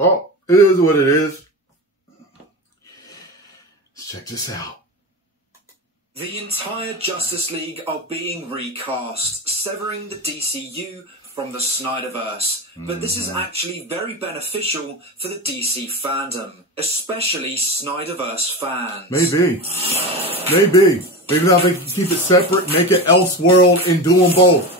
Well, it is what it is. Let's check this out. The entire Justice League are being recast, severing the DCU from the Snyderverse. But this is actually very beneficial for the DC fandom, especially Snyderverse fans. Maybe. Maybe now they can keep it separate, make it Elseworld, and do them both.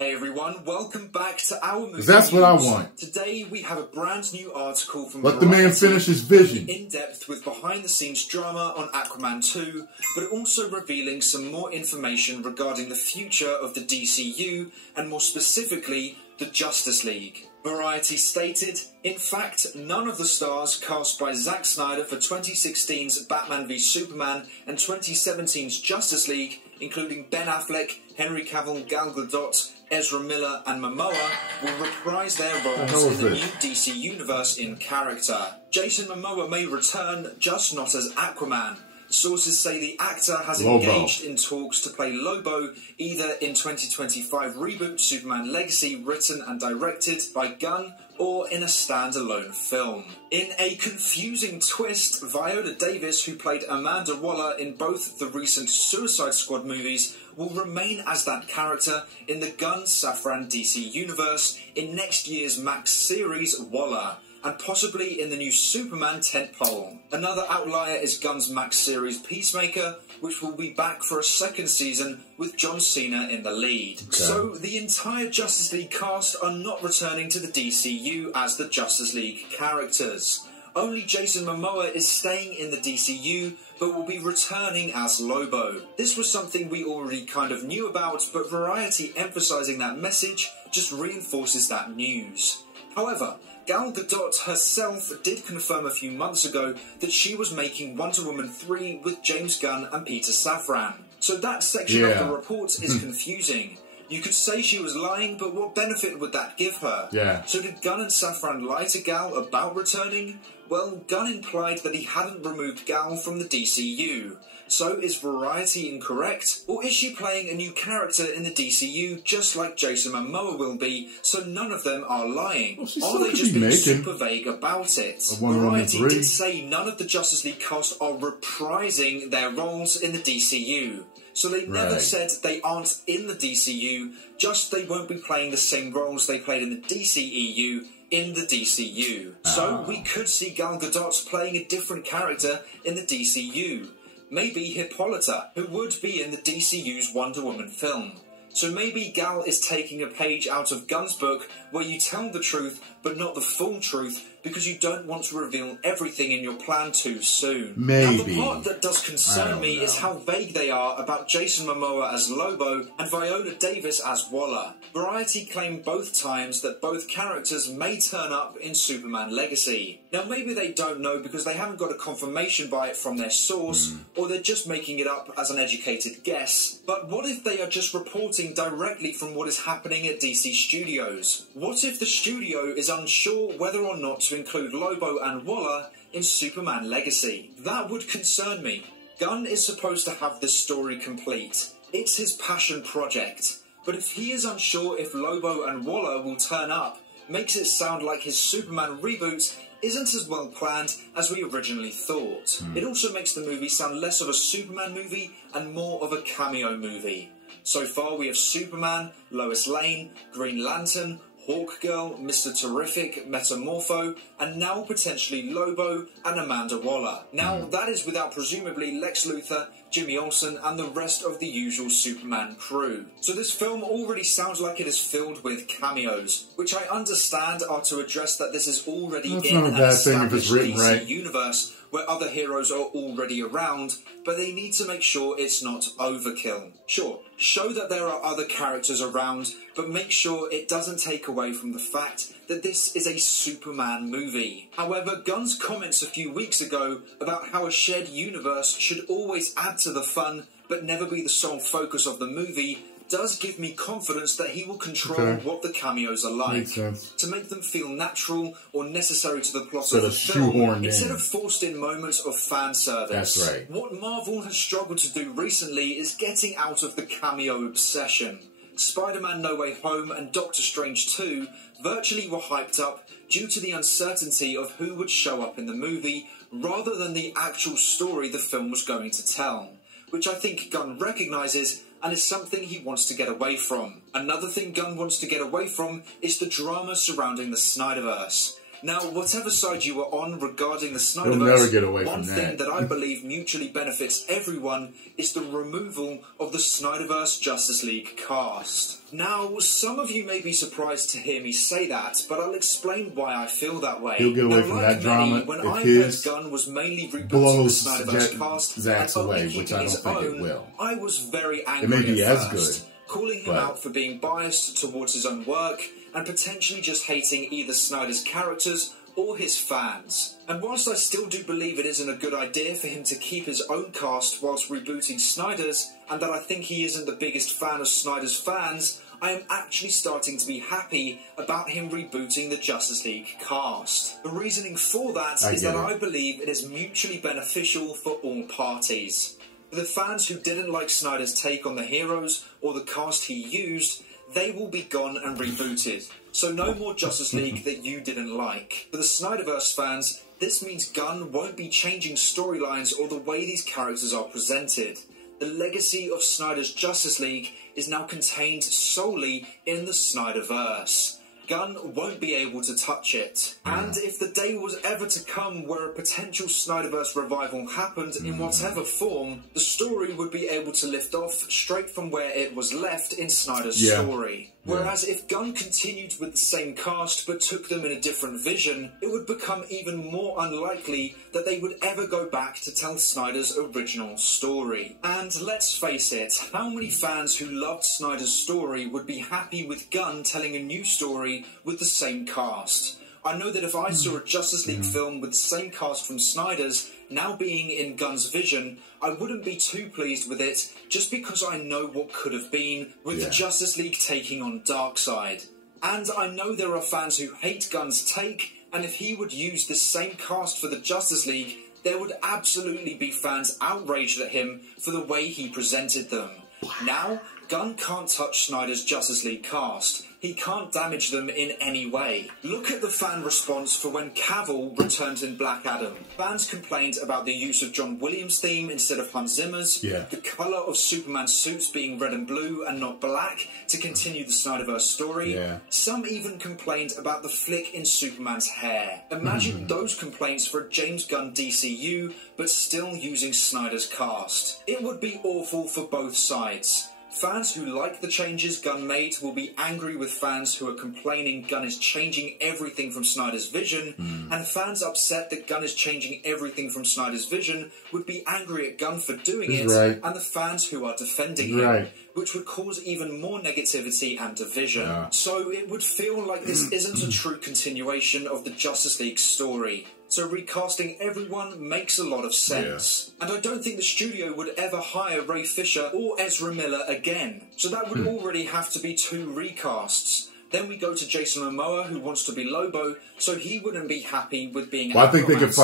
Hey everyone, welcome back to our movie. That's what I want. Today we have a brand new article from Let the man finish his vision. In depth with behind the scenes drama on Aquaman 2, but also revealing some more information regarding the future of the DCU and more specifically the Justice League. Variety stated, in fact, none of the stars cast by Zack Snyder for 2016's Batman v Superman and 2017's Justice League, including Ben Affleck, Henry Cavill, Gal Gadot, Ezra Miller and Momoa, will reprise their roles in the new DC universe in character. Jason Momoa may return, just not as Aquaman. Sources say the actor has engaged in talks to play Lobo, either in 2025 reboot Superman Legacy written and directed by Gunn, or in a standalone film. In a confusing twist, Viola Davis, who played Amanda Waller in both the recent Suicide Squad movies, will remain as that character in the Gunn Safran DC universe in next year's Max series Waller, and possibly in the new Superman tentpole. Another outlier is Gunn's Max series Peacemaker, which will be back for a second season with John Cena in the lead. Okay. So the entire Justice League cast are not returning to the DCU as the Justice League characters. Only Jason Momoa is staying in the DCU, but will be returning as Lobo. This was something we already kind of knew about, but Variety emphasising that message just reinforces that news. However, Gal Gadot herself did confirm a few months ago that she was making Wonder Woman 3 with James Gunn and Peter Safran. So that section of the report is confusing. You could say she was lying, but what benefit would that give her? So did Gunn and Safran lie to Gal about returning? Well, Gunn implied that he hadn't removed Gal from the DCU. So is Variety incorrect? Or is she playing a new character in the DCU just like Jason Momoa will be, so none of them are lying? Well, are they just being super vague about it? Variety did say none of the Justice League cast are reprising their roles in the DCU. So they never said they aren't in the DCU, just they won't be playing the same roles they played in the DCEU in the DCU. So we could see Gal Gadot playing a different character in the DCU. Maybe Hippolyta, who would be in the DCU's Wonder Woman film. So maybe Gal is taking a page out of Gunn's book where you tell the truth but not the full truth because you don't want to reveal everything in your plan too soon. Now the part that does concern me is how vague they are about Jason Momoa as Lobo and Viola Davis as Waller. Variety claimed both times that both characters may turn up in Superman Legacy. Now maybe they don't know because they haven't got a confirmation by it from their source, or they're just making it up as an educated guess. But what if they are just reporting directly from what is happening at DC Studios? What if the studio is unsure whether or not to include Lobo and Waller in Superman Legacy? That would concern me. Gunn is supposed to have this story complete. It's his passion project. But if he is unsure if Lobo and Waller will turn up, makes it sound like his Superman reboot isn't as well planned as we originally thought. It also makes the movie sound less of a Superman movie and more of a cameo movie. So far we have Superman, Lois Lane, Green Lantern, Hawkgirl, Mr. Terrific, Metamorpho, and now potentially Lobo and Amanda Waller. Now, that is without presumably Lex Luthor, Jimmy Olsen, and the rest of the usual Superman crew. So this film already sounds like it is filled with cameos, which I understand are to address that this is already in an established DC universe where other heroes are already around, but they need to make sure it's not overkill. Sure, show that there are other characters around, but make sure it doesn't take away from the fact that this is a Superman movie. However, Gunn's comments a few weeks ago about how a shared universe should always add to the fun, but never be the sole focus of the movie, does give me confidence that he will control what the cameos are like, to make them feel natural or necessary to the plot of the film, instead of forced in moments of fan service. That's right. What Marvel has struggled to do recently is getting out of the cameo obsession. Spider-Man No Way Home and Doctor Strange 2 virtually were hyped up due to the uncertainty of who would show up in the movie rather than the actual story the film was going to tell, which I think Gunn recognises and is something he wants to get away from. Another thing Gunn wants to get away from is the drama surrounding the Snyderverse. Now, whatever side you are on regarding the Snyderverse, one thing that I believe mutually benefits everyone is the removal of the Snyderverse Justice League cast. Now, some of you may be surprised to hear me say that, but I'll explain why I feel that way. He'll get away from that drama when I heard Gunn was mainly rebooting the Snyderverse cast Zack's away, which I don't think it will. I was very angry it may be at as first, good, calling him out for being biased towards his own work and potentially just hating either Snyder's characters or his fans. And whilst I still do believe it isn't a good idea for him to keep his own cast whilst rebooting Snyder's, and that I think he isn't the biggest fan of Snyder's fans, I am actually starting to be happy about him rebooting the Justice League cast. The reasoning for that is that I believe it is mutually beneficial for all parties. For the fans who didn't like Snyder's take on the heroes or the cast he used, they will be gone and rebooted. So no more Justice League that you didn't like. For the Snyderverse fans, this means Gunn won't be changing storylines or the way these characters are presented. The legacy of Snyder's Justice League is now contained solely in the Snyderverse. Gunn won't be able to touch it. And if the day was ever to come where a potential Snyderverse revival happened in whatever form, the story would be able to lift off straight from where it was left in Snyder's story. Whereas if Gunn continued with the same cast but took them in a different vision, it would become even more unlikely that they would ever go back to tell Snyder's original story. And let's face it, how many fans who loved Snyder's story would be happy with Gunn telling a new story with the same cast? I know that if I saw a Justice League film with the same cast from Snyder's now being in Gunn's vision, I wouldn't be too pleased with it just because I know what could have been with the Justice League taking on Darkseid. And I know there are fans who hate Gunn's take, and if he would use the same cast for the Justice League, there would absolutely be fans outraged at him for the way he presented them. Now, Gunn can't touch Snyder's Justice League cast. He can't damage them in any way. Look at the fan response for when Cavill returned in Black Adam. Fans complained about the use of John Williams' theme instead of Hans Zimmer's, the colour of Superman's suits being red and blue and not black to continue the Snyderverse story. Some even complained about the flick in Superman's hair. Imagine those complaints for a James Gunn DCU, but still using Snyder's cast. It would be awful for both sides. Fans who like the changes Gunn made will be angry with fans who are complaining Gunn is changing everything from Snyder's vision, and fans upset that Gunn is changing everything from Snyder's vision would be angry at Gunn for doing it, and the fans who are defending him, which would cause even more negativity and division. So it would feel like this isn't a true continuation of the Justice League story. So recasting everyone makes a lot of sense. And I don't think the studio would ever hire Ray Fisher or Ezra Miller again. So that would already have to be 2 recasts. Then we go to Jason Momoa, who wants to be Lobo, so he wouldn't be happy with being I think they could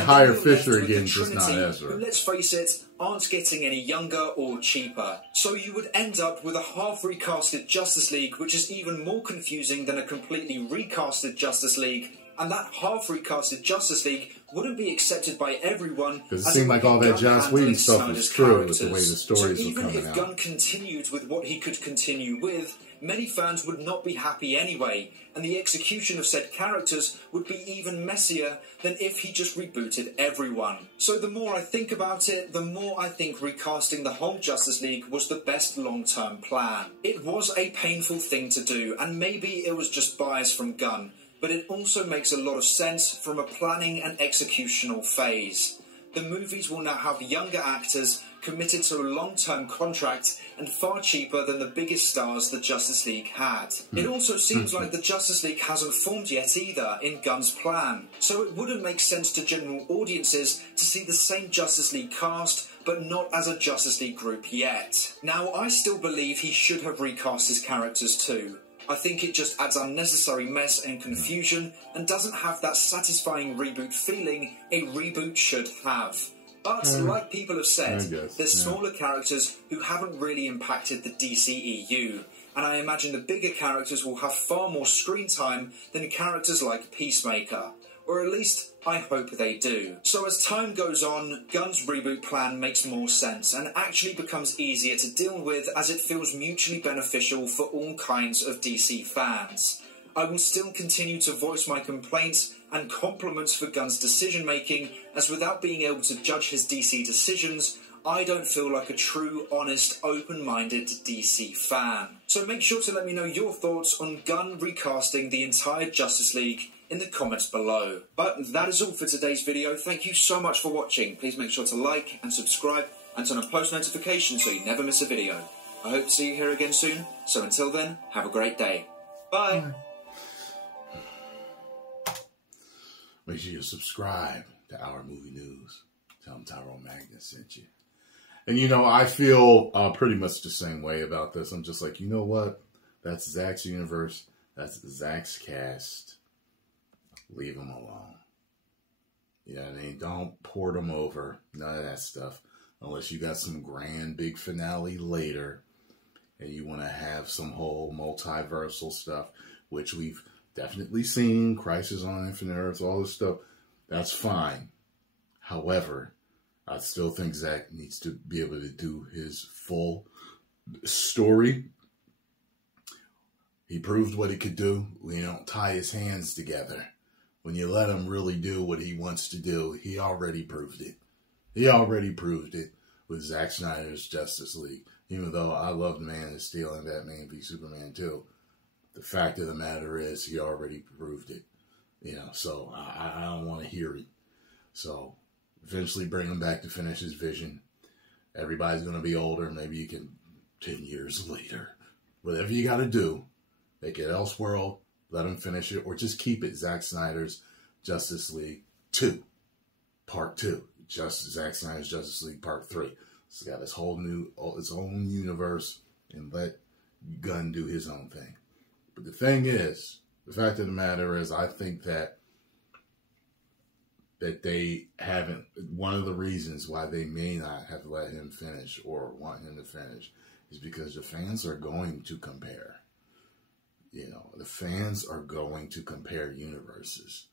hire Fisher again, just not Ezra. Who, let's face it, aren't getting any younger or cheaper. So you would end up with a half-recasted Justice League, which is even more confusing than a completely recasted Justice League. And that half-recasted Justice League wouldn't be accepted by everyone. Because it seemed like all that Joss Whedon stuff was true with the way the stories were coming out. Even if Gunn continued with what he could continue with, many fans would not be happy anyway, and the execution of said characters would be even messier than if he just rebooted everyone. So the more I think about it, the more I think recasting the whole Justice League was the best long-term plan. It was a painful thing to do, and maybe it was just bias from Gunn, but it also makes a lot of sense from a planning and executional phase. The movies will now have younger actors committed to a long-term contract and far cheaper than the biggest stars the Justice League had. It also seems like the Justice League hasn't formed yet either in Gunn's plan, so it wouldn't make sense to general audiences to see the same Justice League cast but not as a Justice League group yet. Now, I still believe he should have recast his characters too. I think it just adds unnecessary mess and confusion and doesn't have that satisfying reboot feeling a reboot should have. But, like people have said, there's smaller characters who haven't really impacted the DCEU, and I imagine the bigger characters will have far more screen time than characters like Peacemaker. Or at least, I hope they do. So as time goes on, Gunn's reboot plan makes more sense and actually becomes easier to deal with as it feels mutually beneficial for all kinds of DC fans. I will still continue to voice my complaints and compliments for Gunn's decision making, as without being able to judge his DC decisions, I don't feel like a true, honest, open-minded DC fan. So make sure to let me know your thoughts on Gunn recasting the entire Justice League in the comments below. But that is all for today's video. Thank you so much for watching. Please make sure to like and subscribe and turn on post notifications so you never miss a video. I hope to see you here again soon. So until then, have a great day. Bye. Make sure you subscribe to Our Movie News. Tell them Tyrone Magnus sent you. And you know, I feel pretty much the same way about this. I'm just like, you know what? That's Zach's universe. That's Zach's cast. Leave them alone. You know what I mean? Don't port them over. None of that stuff. Unless you got some grand big finale later and you want to have some whole multiversal stuff, which we've definitely seen. Crisis on Infinite Earths, all this stuff. That's fine. However, I still think Zach needs to be able to do his full story. He proved what he could do. We don't tie his hands together. When you let him really do what he wants to do, he already proved it. He already proved it with Zack Snyder's Justice League. Even though I loved Man of Steel and Batman v Superman too, the fact of the matter is he already proved it. You know, so I don't want to hear it. So eventually bring him back to finish his vision. Everybody's going to be older. Maybe you can 10 years later. Whatever you got to do, make it Elseworld. Let him finish it, or just keep it Zack Snyder's Justice League 2, Part 2. Zack Snyder's Justice League Part 3. It's got its own universe, and let Gunn do his own thing. But the thing is, the fact of the matter is, I think that they haven't, one of the reasons why they may not have let him finish or want him to finish is because the fans are going to compare. You know, the fans are going to compare universes.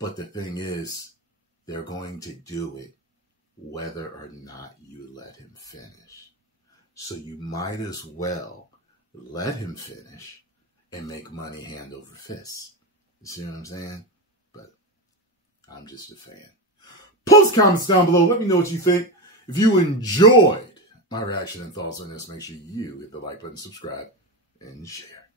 But the thing is, they're going to do it whether or not you let him finish. So you might as well let him finish and make money hand over fist. You see what I'm saying? But I'm just a fan. Post comments down below. Let me know what you think. If you enjoyed my reaction and thoughts on this, make sure you hit the like button, subscribe, and share.